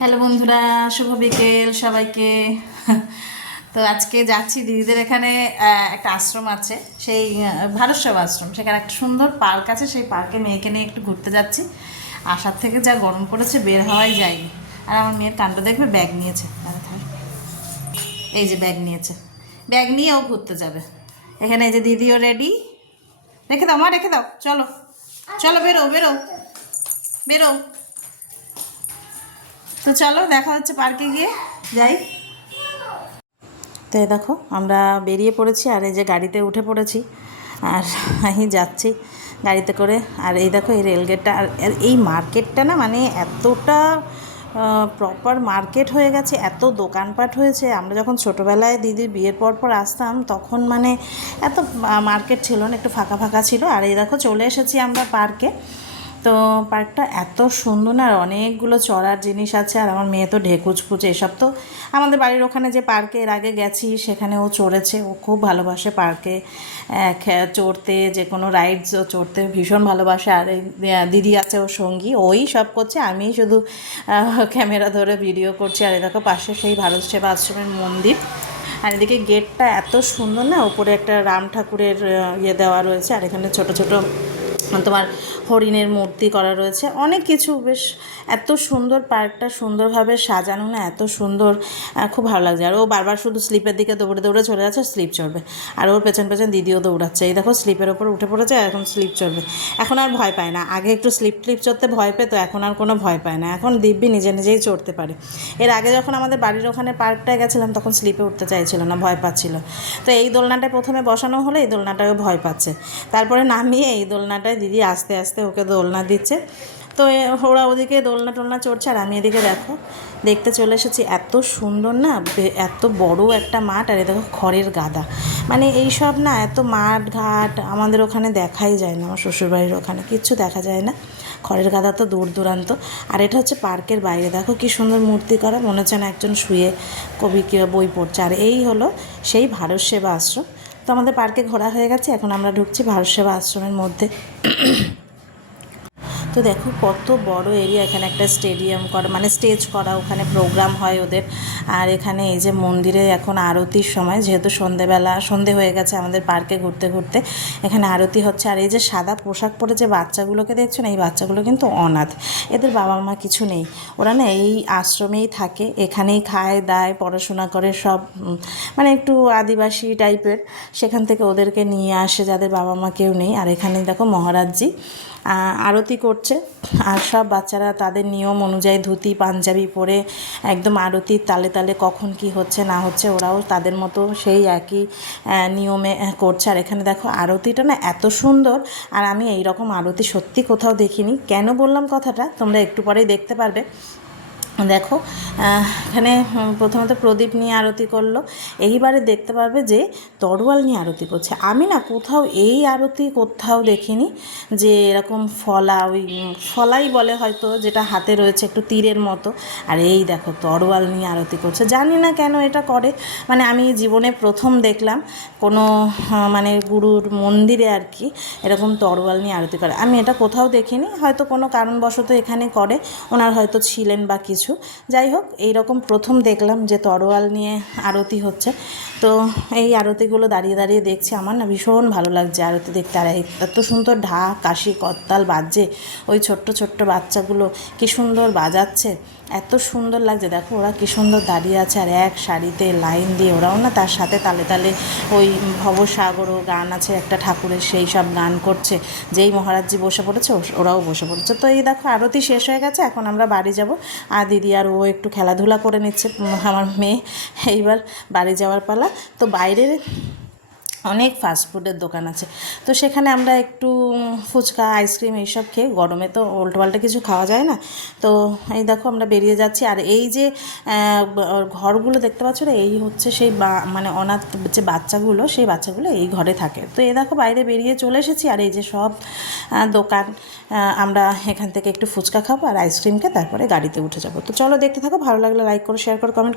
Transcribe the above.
Hello বন্ধুরা শুভ বিকেল সবাইকে। তো আজকে যাচ্ছি দিদিদের এখানে একটা আশ্রম আছে সেই আহ, ভারতসেব আশ্রম। সেখানে একটা সুন্দর পার্ক আছে সেই পার্কে মেয়েকে নিয়ে একটু ঘুরতে যাচ্ছি। আসার থেকে যা গরম পড়েছে বের হওয়াই যায়নি। আর আমার মেয়ের কাণ্ড দেখবে ব্যাগ নিয়েছে। এই যে ব্যাগ নিয়েছে। ব্যাগ নিয়ে ও ঘুরতে যাবে। এখানে এই যে দিদিও রেডি রেখে দাও মা রেখে দাও। চলো। চলো বেরো বেরো। বেরো। তো চলো দেখা হচ্ছে পার্কে গিয়ে, যাই। তো দেখো, আমরা বেরিয়ে পড়েছি আর এই যে গাড়িতে উঠে পড়েছি। আর আমি যাচ্ছি গাড়িতে করে। আর এই দেখো, এই রেলগেটটা আর এই মার্কেটটা না মানে এতটা প্রপার মার্কেট হয়ে গেছে, এত দোকানপাট হয়েছে। আমরা যখন ছোটোবেলায় দিদির বিয়ের পর পর আসতাম, তখন মানে এত মার্কেট ছিল না, একটু ফাঁকা ফাঁকা ছিল। আর এই দেখো, চলে এসেছি আমরা পার্কে তো পার্কটা এত সুন্দর না, আর অনেকগুলো চড়ার জিনিস আছে, আর আমার মেয়ে তো ঢেকুচকুচ এসব তো আমাদের বাড়ির ওখানে যে পার্কে এর আগে গেছি, সেখানে ও চড়েছে, ও খুব ভালোবাসে পার্কে। চড়তে যে কোনো রাইডসও চড়তে ভীষণ ভালোবাসে, আর দিদি আছে ওর সঙ্গী, ওই সব করছে, আমি শুধু ক্যামেরা ধরে ভিডিও করছি, আর এ দেখো পাশে সেই ভারত সেবা আশ্রমের মন্দির। আর এদিকে গেটটা এত সুন্দর না, উপরে একটা রাম ঠাকুরের ইয়ে দেওয়া রয়েছে, আর এখানে ছোট ছোট তোমার হরিণের মূর্তি করা রয়েছে। অনেক কিছু বেশ এত সুন্দর পার্কটা সুন্দরভাবে সাজানো না, এত সুন্দর খুব ভালো লাগছে। আর ও বারবার শুধু স্লিপের দিকে দৌড়ে দৌড়ে চলে যাচ্ছে, স্লিপ চড়বে। আর ওর পেছন পেছন দিদিও দৌড়াচ্ছে। এই দেখো স্লিপের ওপর উঠে পড়েছে এখন স্লিপ চড়বে। এখন আর ভয় পায় না। আগে একটু স্লিপ টিপ চড়তে ভয় পেতো, এখন আর কোনো ভয় পায় না। এখন দিব্যি নিজে নিজেই চড়তে পারে। এর আগে যখন আমাদের বাড়ির ওখানে পার্কটায় গেছিলাম, তখন স্লিপে উঠতে চাইছিল না, ভয় পাচ্ছিল। তো এই দোলনাটায় প্রথমে বসানো হলে এই দোলনাটায় ভয় পাচ্ছে। তারপরে নামিয়ে এই দোলনাটায় দিদি আস্তে আস্তে ওকে দোলনা দিচ্ছে। তো ওরা ওদিকে দোলনা টোলনা চড়ছে আর আমি এদিকে দেখো, দেখতে চলে এসেছি। এত সুন্দর না এত বড় একটা মাঠ আর এ দেখো খড়ের গাদা। মানে এই সব না এত মাঠ ঘাট আমাদের ওখানে দেখাই যায় না, আমার শ্বশুরবাড়ির ওখানে কিচ্ছু দেখা যায় না। খড়ের গাদা তো দূর দূরান্ত। আর এটা হচ্ছে পার্কের বাইরে, দেখো কি সুন্দর মূর্তি করা, মনে হচ্ছে না একজন শুয়ে কবি কি বই পড়ছে। আর এই হলো সেই ভারত সেবা আশ্রম। তো আমাদের পার্কে ঘোরা হয়ে গেছে এখন আমরা ঢুকছি ভারত সেবা আশ্রমের মধ্যে। তো দেখো কত বড় এরিয়া এখানে একটা স্টেডিয়াম করা মানে স্টেজ করা, ওখানে প্রোগ্রাম হয় ওদের। আর এখানে এই যে মন্দিরে এখন আরতির সময়, যেহেতু সন্ধেবেলা, সন্ধে হয়ে গেছে আমাদের পার্কে ঘুরতে ঘুরতে, এখানে আরতি হচ্ছে। আর এই যে সাদা পোশাক পরে যে বাচ্চাগুলোকে দেখছ না, এই বাচ্চাগুলো কিন্তু অনাথ। এদের বাবা মা কিছু নেই। ওরা না এই আশ্রমেই থাকে, এখানেই খায়, দায়, পড়াশোনা করে সব মানে একটু আদিবাসী টাইপের সেখান থেকে ওদেরকে নিয়ে আসে, যাদের বাবা মা কেউ নেই। আর এখানে দেখো মহারাজজি আরতি করছে। আর সব বাচ্চারা তাদের নিয়ম অনুযায়ী ধুতি, পাঞ্জাবি পরে একদম আরতির তালে তালে কখন কি হচ্ছে, না হচ্ছে ওরাও তাদের মতো সেই একই নিয়মে করছে। আর এখানে দেখো আরতিটা না এত সুন্দর। আর আমি এই রকম আরতি সত্যি কোথাও দেখিনি। কেন বললাম কথাটা? তোমরা একটু পরেই দেখতে পারবে। দেখো এখানে প্রথমত প্রদীপ নিয়ে আরতি করল। এইবারে দেখতে পারবে যে তরোয়াল নিয়ে আরতি করছে। আমি না কোথাও এই আরতি কোথাও দেখিনি যে এরকম ফলা, ওই ফলাই বলে হয়তো, যেটা হাতে রয়েছে একটু তীরের মতো। আর এই দেখো, তরোয়াল নিয়ে আরতি করছে। জানি না কেন এটা করে। মানে আমি জীবনে প্রথম দেখলাম কোনো মানে গুরুর মন্দিরে আর কি এরকম তরোয়াল নিয়ে আরতি করে। আমি এটা কোথাও দেখিনি। হয়তো কোনো কারণবশত এখানে করে। ওনার হয়তো ছিলেন বা কিছু। যাই হোক এই রকম প্রথম দেখলাম যে তরোয়াল নিয়ে আরতি হচ্ছে। তো এই আরতিগুলো দাঁড়িয়ে দাঁড়িয়ে দেখছি, আমার না ভীষণ ভালো লাগছে আরতি দেখতে। আর এত সুন্দর ঢাক, কাশি করতাল বাজছে, ওই ছোট্ট ছোট্ট বাচ্চাগুলো কি সুন্দর বাজাচ্ছে, এত সুন্দর লাগছে। দেখো ওরা কি সুন্দর দাঁড়িয়ে আছে আর এক শাড়িতে লাইন দিয়ে ওরাও না তার সাথে তালে তালে ওই ভবসাগরও গান আছে, একটা ঠাকুরের সেই সব গান করছে। যেই মহারাজজি বসে পড়েছে ওরাও বসে পড়েছে। তো এই দেখো আরতি শেষ হয়ে গেছে, এখন আমরা বাড়ি যাব। আর দিদি আর ও একটু খেলাধুলা করে নিচ্ছে, আমার মেয়ে। এইবার বাড়ি যাওয়ার পালা। তো বাইরের অনেক ফাস্টফুডের দোকান আছে। তো সেখানে আমরা একটু ফুচকা আইসক্রিম এইসব খেয়ে গরমে তো উল্টো পাল্টা কিছু খাওয়া যায় না। তো এই দেখো আমরা বেরিয়ে যাচ্ছি আর এই যে ঘরগুলো দেখতে পাচ্ছ না? এই হচ্ছে সেই মানে অনাথ যে বাচ্চাগুলো, সেই বাচ্চাগুলো এই ঘরে থাকে। তো এই দেখো বাইরে বেরিয়ে চলে এসেছি আর এই যে সব দোকান আমরা এখান থেকে একটু ফুচকা খাব আর আইসক্রিমকে তারপরে গাড়িতে উঠে যাব। তো চলো দেখতে থাকো, ভালো লাগলে লাইক করো শেয়ার করো কমেন্ট